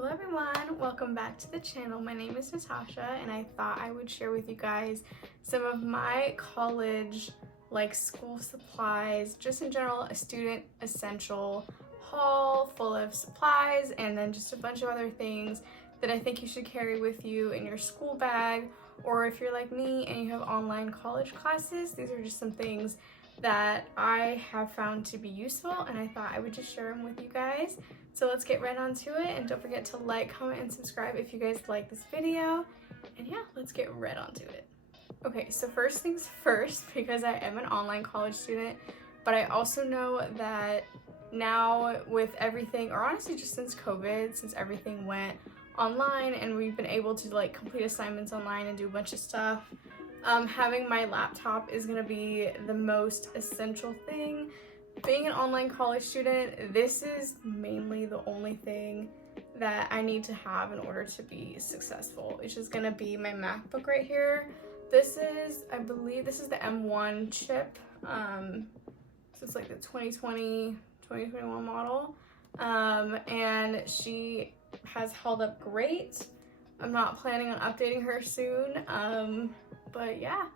Hello everyone, welcome back to the channel. My name is Natasha and I thought I would share with you guys some of my college school supplies, just in general a student essential haul full of supplies and then just a bunch of other things that I think you should carry with you in your school bag, or if you're like me and you have online college classes, these are just some things that I have found to be useful and I thought I would just share them with you guys. So let's get right on to it, and don't forget to like, comment, and subscribe if you guys like this video. And yeah, let's get right onto it. Okay, so first things first, because I am an online college student, but I also know that now with everything, or honestly just since COVID, since everything went online and we've been able to complete assignments online and do a bunch of stuff, having my laptop is gonna be the most essential thing. Being an online college student, this is mainly the only thing that I need to have in order to be successful. It's just gonna be my MacBook right here. This is, I believe this is the M1 chip. So it's like the 2020, 2021 model. And she has held up great. I'm not planning on updating her soon. But yeah.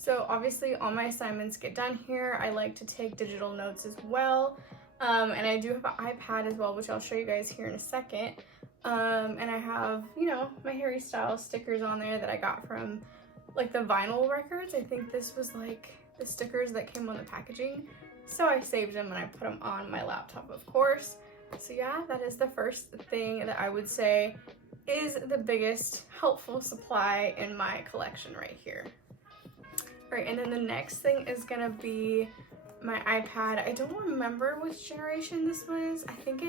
So obviously all my assignments get done here. I like to take digital notes as well. And I do have an iPad as well, which I'll show you guys here in a second. And I have, my Harry Styles stickers on there that I got from the vinyl records. I think this was the stickers that came on the packaging. So I saved them and I put them on my laptop, of course. So yeah, that is the first thing that I would say is the biggest helpful supply in my collection right here. Right, and then the next thing is gonna be my iPad. I don't remember which generation this was. I think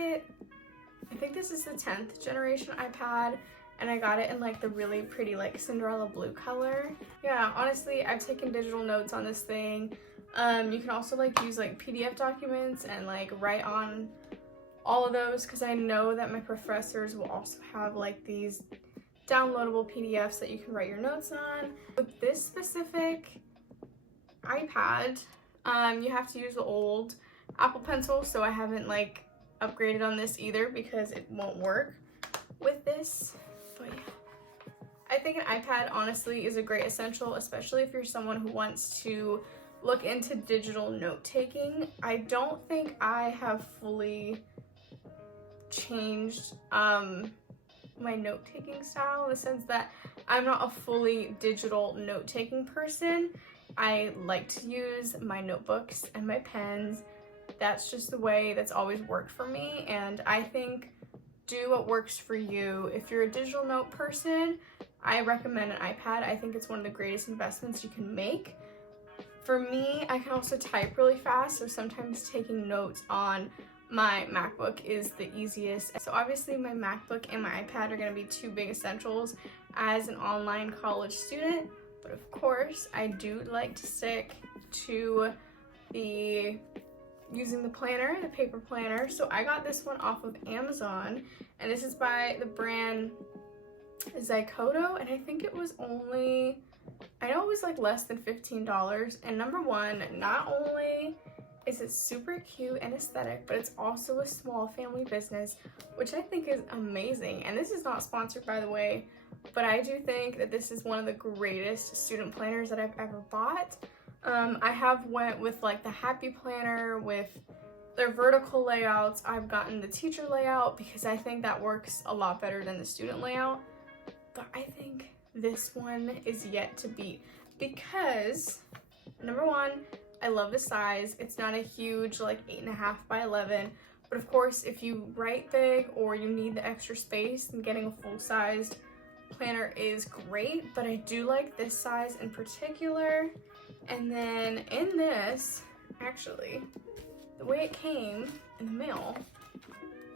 this is the 10th generation iPad, and I got it in the really pretty Cinderella blue color. Yeah, honestly, I've taken digital notes on this thing. You can also use PDF documents and write on all of those, because I know that my professors will also have these downloadable PDFs that you can write your notes on. With this specific iPad, you have to use the old Apple Pencil, so I haven't upgraded on this either because it won't work with this. But yeah, I think an iPad honestly is a great essential, especially if you're someone who wants to look into digital note-taking. I don't think I have fully changed my note-taking style, in the sense that I'm not a fully digital note-taking person. I like to use my notebooks and my pens. That's just the way that's always worked for me, and I think do what works for you. If you're a digital note person, I recommend an iPad. I think it's one of the greatest investments you can make. For me, I can also type really fast, so sometimes taking notes on my MacBook is the easiest. So obviously my MacBook and my iPad are going to be two big essentials as an online college student, but of course I do like to stick to using the planner, the paper planner. So I got this one off of Amazon, and this is by the brand Zykoto, and I think it was only, I know it was less than $15. And number one, not only is it super cute and aesthetic, but it's also a small family business, which I think is amazing. And this is not sponsored, by the way, but I do think that this is one of the greatest student planners that I've ever bought. I have went with the Happy Planner with their vertical layouts. I've gotten the teacher layout because I think that works a lot better than the student layout. But I think this one is yet to beat because, number one, I love the size. It's not a huge 8.5 by 11, but of course if you write big or you need the extra space, then getting a full-sized planner is great. But I do like this size in particular. And then in this, actually, the way it came in the mail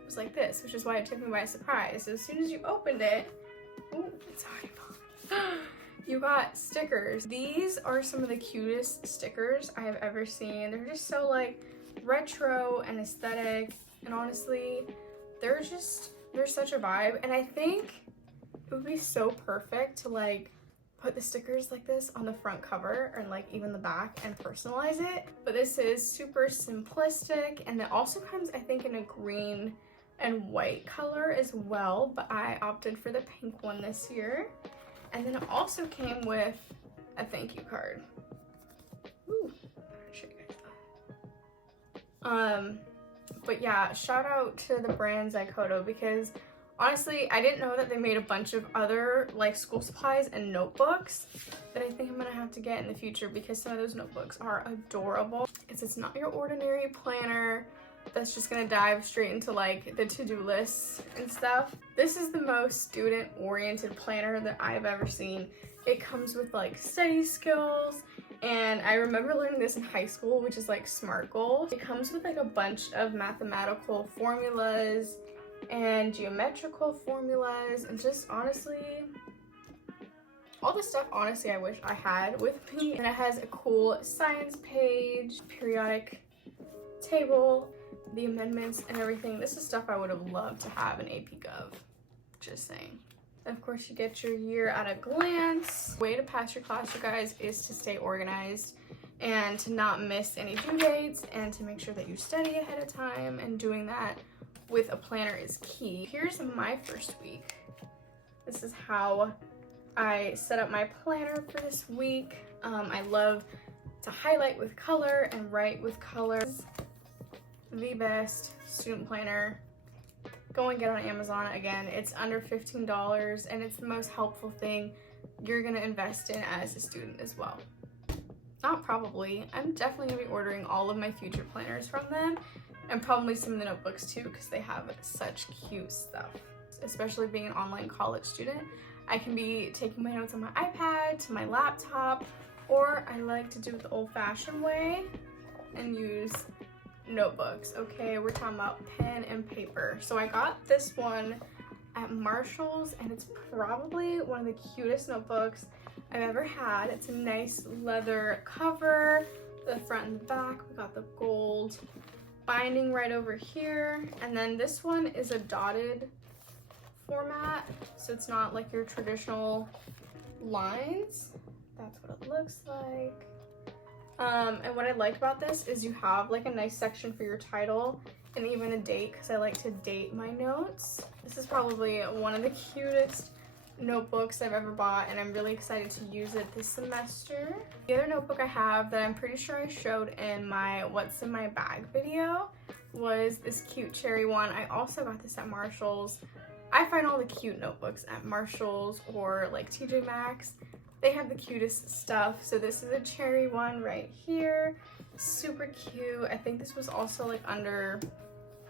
was like this, which is why it took me by surprise. So as soon as you opened it, ooh, it's already popped. You got stickers. These are some of the cutest stickers I have ever seen. They're just so retro and aesthetic, and honestly, they're such a vibe. And I think it would be so perfect to put the stickers like this on the front cover and even the back and personalize it. But this is super simplistic, and it also comes, I think, in a green and white color as well, but I opted for the pink one this year. And then it also came with a thank you card. Ooh, I'll show you guys that. But yeah, shout out to the brand Zykoto, because honestly, I didn't know that they made a bunch of other like school supplies and notebooks that I think I'm gonna have to get in the future, because some of those notebooks are adorable. It's not your ordinary planner that's just gonna dive straight into like the to-do lists and stuff. This is the most student-oriented planner that I've ever seen. It comes with like study skills, and I remember learning this in high school, which is like SMART goals. It comes with like a bunch of mathematical formulas and geometrical formulas, and just honestly, all the stuff honestly I wish I had with me. And it has a cool science page, periodic table, the amendments and everything. This is stuff I would have loved to have in AP Gov, just saying. Of course, you get your year at a glance. Way to pass your class, you guys, is to stay organized and to not miss any due dates, and to make sure that you study ahead of time, and doing that with a planner is key. Here's my first week. This is how I set up my planner for this week. I love to highlight with color and write with colors. The best student planner. Go and get on Amazon. Again, it's under $15, and it's the most helpful thing you're gonna invest in as a student as well. Not probably, I'm definitely gonna be ordering all of my future planners from them, and probably some of the notebooks too, because they have such cute stuff. Especially being an online college student, I can be taking my notes on my iPad, to my laptop, or I like to do it the old-fashioned way and use notebooks. Okay, we're talking about pen and paper. So I got this one at Marshall's, and it's probably one of the cutest notebooks I've ever had. It's a nice leather cover, the front and the back. We got the gold binding right over here, and then this one is a dotted format, so it's not like your traditional lines. That's what it looks like. And what I like about this is you have like a nice section for your title and even a date, because I like to date my notes. This is probably one of the cutest notebooks I've ever bought, and I'm really excited to use it this semester. The other notebook I have that I'm pretty sure I showed in my what's in my bag video was this cute cherry one. I also got this at Marshall's. I find all the cute notebooks at Marshall's or like TJ Maxx. They have the cutest stuff. So this is a cherry one right here. Super cute. I think this was also like under,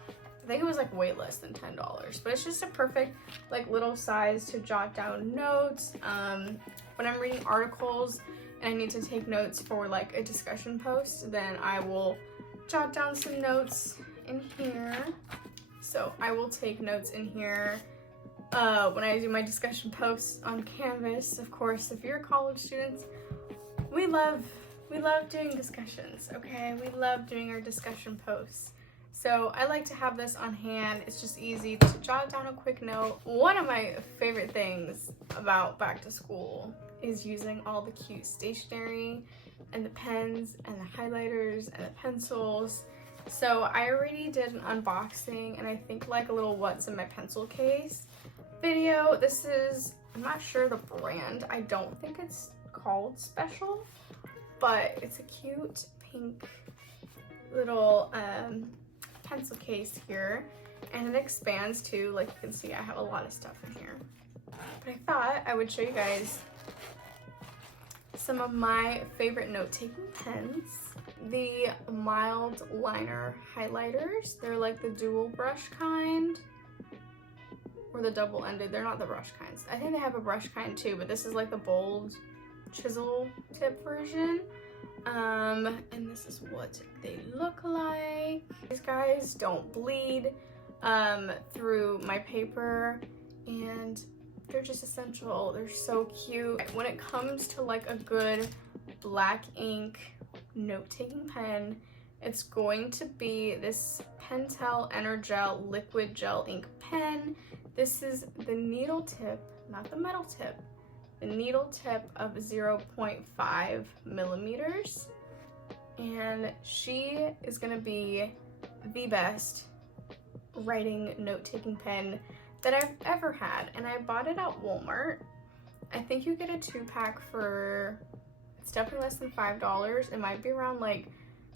I think it was like way less than $10, but it's just a perfect like little size to jot down notes. When I'm reading articles and I need to take notes for like a discussion post, then I will jot down some notes in here. So I will take notes in here when I do my discussion posts on Canvas. Of course, if you're college students, we love doing discussions, okay? We love doing our discussion posts. So I like to have this on hand. It's just easy to jot down a quick note. One of my favorite things about back to school is using all the cute stationery and the pens and the highlighters and the pencils. So I already did an unboxing and I think like a little what's in my pencil case video. This is, I'm not sure the brand. I don't think it's called Special, but it's a cute pink little pencil case here, and it expands too. Like you can see, I have a lot of stuff in here. But I thought I would show you guys some of my favorite note-taking pens. The mild liner highlighters. They're like the dual brush kind, or the double-ended. They're not the brush kinds. I think they have a brush kind too, but this is like the bold chisel tip version. And this is what they look like. These guys don't bleed through my paper, and they're just essential. They're so cute. When it comes to like a good black ink note-taking pen, it's going to be this Pentel Energel liquid gel ink pen. This is the needle tip, not the metal tip, the needle tip of 0.5 millimeters. And she is gonna be the best writing note-taking pen that I've ever had, and I bought it at Walmart. I think you get a 2-pack for, it's definitely less than $5. It might be around like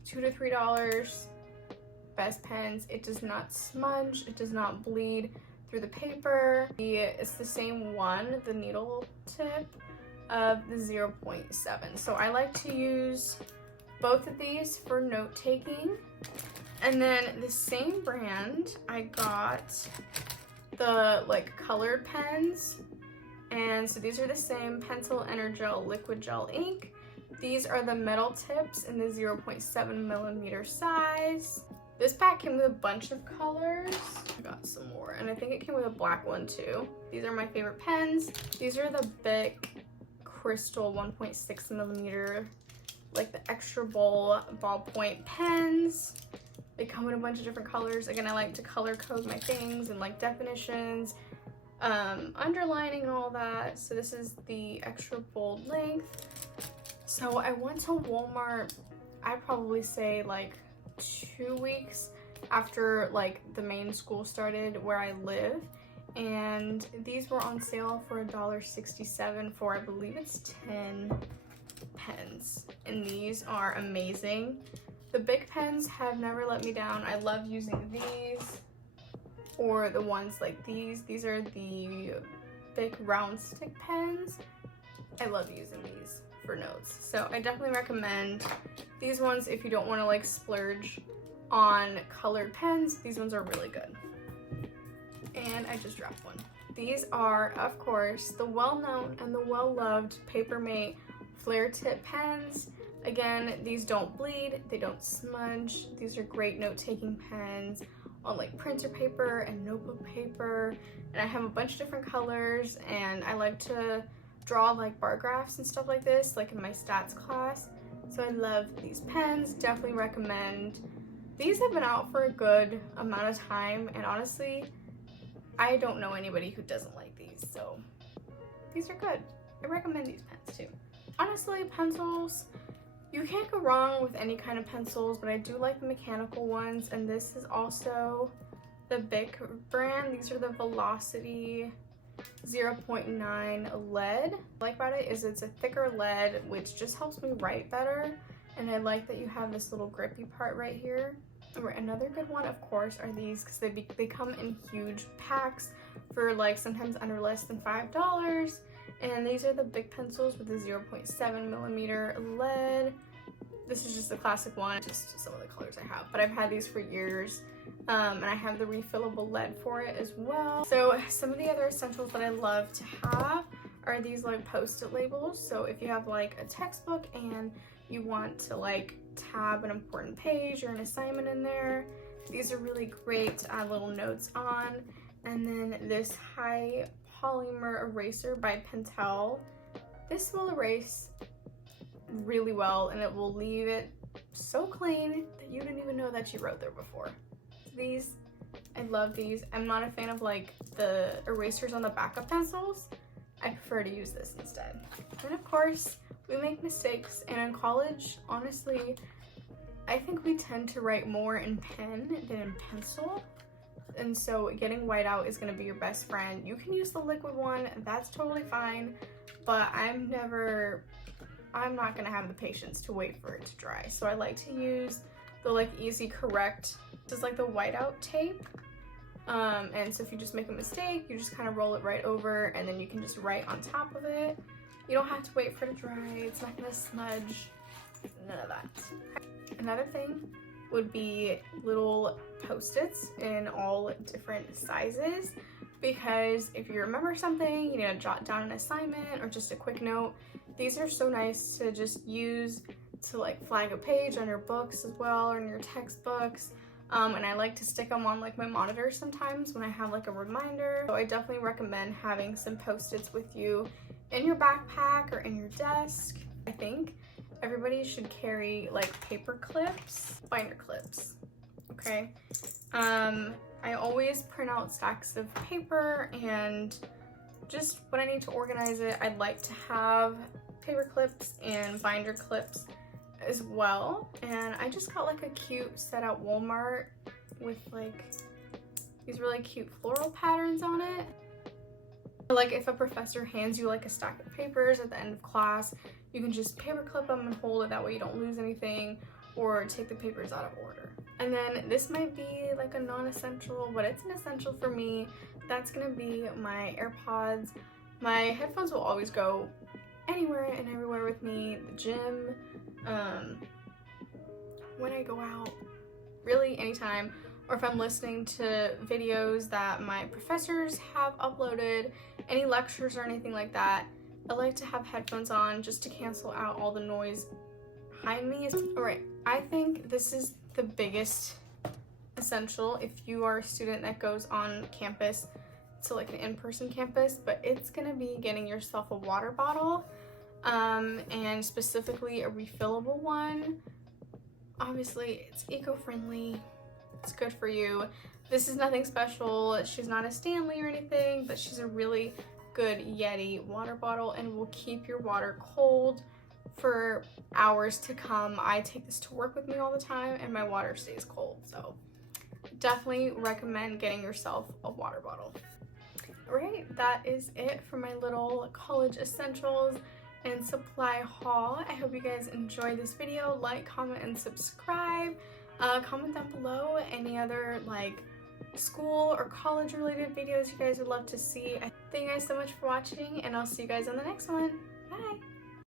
$2 to $3. Best pens. It does not smudge, it does not bleed through the paper. It's the same one, the needle tip of the 0.7. So I like to use both of these for note taking. And then the same brand, I got the like colored pens. And so these are the same Pentel Energel liquid gel ink. These are the metal tips in the 0.7 millimeter size. This pack came with a bunch of colors. I got some more, and I think it came with a black one too. These are my favorite pens. These are the Bic Crystal 1.6 millimeter, like the extra bold ballpoint pens. They come in a bunch of different colors. Again, I like to color code my things and like definitions, underlining and all that. So this is the extra bold length. So I went to Walmart, I'd probably say like 2 weeks after like the main school started where I live, and these were on sale for $1.67 for, I believe it's 10 pens, and these are amazing. The Bic pens have never let me down. I love using these or the ones like these. These are the Bic round stick pens. I love using these for notes. So I definitely recommend these ones if you don't want to like splurge on colored pens. These ones are really good. And I just dropped one. These are, of course, the well-known and the well-loved Papermate flare tip pens. Again, these don't bleed, they don't smudge. These are great note-taking pens on like printer paper and notebook paper. And I have a bunch of different colors, and I like to draw like bar graphs and stuff like this, like in my stats class. So I love these pens, definitely recommend. These have been out for a good amount of time, and honestly, I don't know anybody who doesn't like these, so these are good. I recommend these pens too. Honestly, pencils, you can't go wrong with any kind of pencils, but I do like the mechanical ones, and this is also the Bic brand. These are the Velocity 0.9 lead. What I like about it is it's a thicker lead, which just helps me write better, and I like that you have this little grippy part right here. Another good one, of course, are these, because they come in huge packs for like sometimes under less than $5. And these are the Bic pencils with the 0.7 millimeter lead. This is just the classic one, just some of the colors I have, but I've had these for years. And I have the refillable lead for it as well. So some of the other essentials that I love to have are these like post-it labels. So if you have like a textbook and you want to like tab an important page or an assignment in there, these are really great to add little notes on. And then this high polymer eraser by Pentel. This will erase really well, and it will leave it so clean that you didn't even know that you wrote there before. These, I love these. I'm not a fan of like the erasers on the backup pencils. I prefer to use this instead. And of course, we make mistakes, and in college, honestly, I think we tend to write more in pen than in pencil. And so getting whiteout is going to be your best friend. You can use the liquid one, that's totally fine, but I'm not going to have the patience to wait for it to dry. So I like to use the like Easy Correct. This is like the whiteout tape. And so if you just make a mistake, you just kind of roll it right over, and then you can just write on top of it. You don't have to wait for it to dry. It's not going to smudge. None of that. Another thing would be little post-its in all different sizes, because if you remember something, you need to jot down an assignment or just a quick note, these are so nice to just use to like flag a page on your books as well, or in your textbooks. And I like to stick them on like my monitor sometimes when I have like a reminder. So I definitely recommend having some post-its with you in your backpack or in your desk. I think everybody should carry like paper clips, binder clips, okay? I always print out stacks of paper, and just when I need to organize it, I'd like to have paper clips and binder clips as well. And I just got like a cute set at Walmart with like these really cute floral patterns on it. Like if a professor hands you like a stack of papers at the end of class, you can just paper clip them and hold it, that way you don't lose anything or take the papers out of order. And then this might be like a non-essential, but it's an essential for me. That's gonna be my AirPods. My headphones will always go anywhere and everywhere with me, the gym, when I go out, really anytime, or if I'm listening to videos that my professors have uploaded, any lectures or anything like that. I like to have headphones on just to cancel out all the noise behind me. Alright, I think this is the biggest essential if you are a student that goes on campus, so like an in-person campus, but it's gonna be getting yourself a water bottle, and specifically a refillable one. Obviously, it's eco-friendly, it's good for you. This is nothing special. She's not a Stanley or anything, but she's a really good Yeti water bottle and will keep your water cold for hours to come. I take this to work with me all the time and my water stays cold, so definitely recommend getting yourself a water bottle. Alright, that is it for my little college essentials and supply haul. I hope you guys enjoyed this video. Like, comment, and subscribe. Comment down below any other like school or college related videos you guys would love to see. Thank you guys so much for watching, and I'll see you guys on the next one. Bye!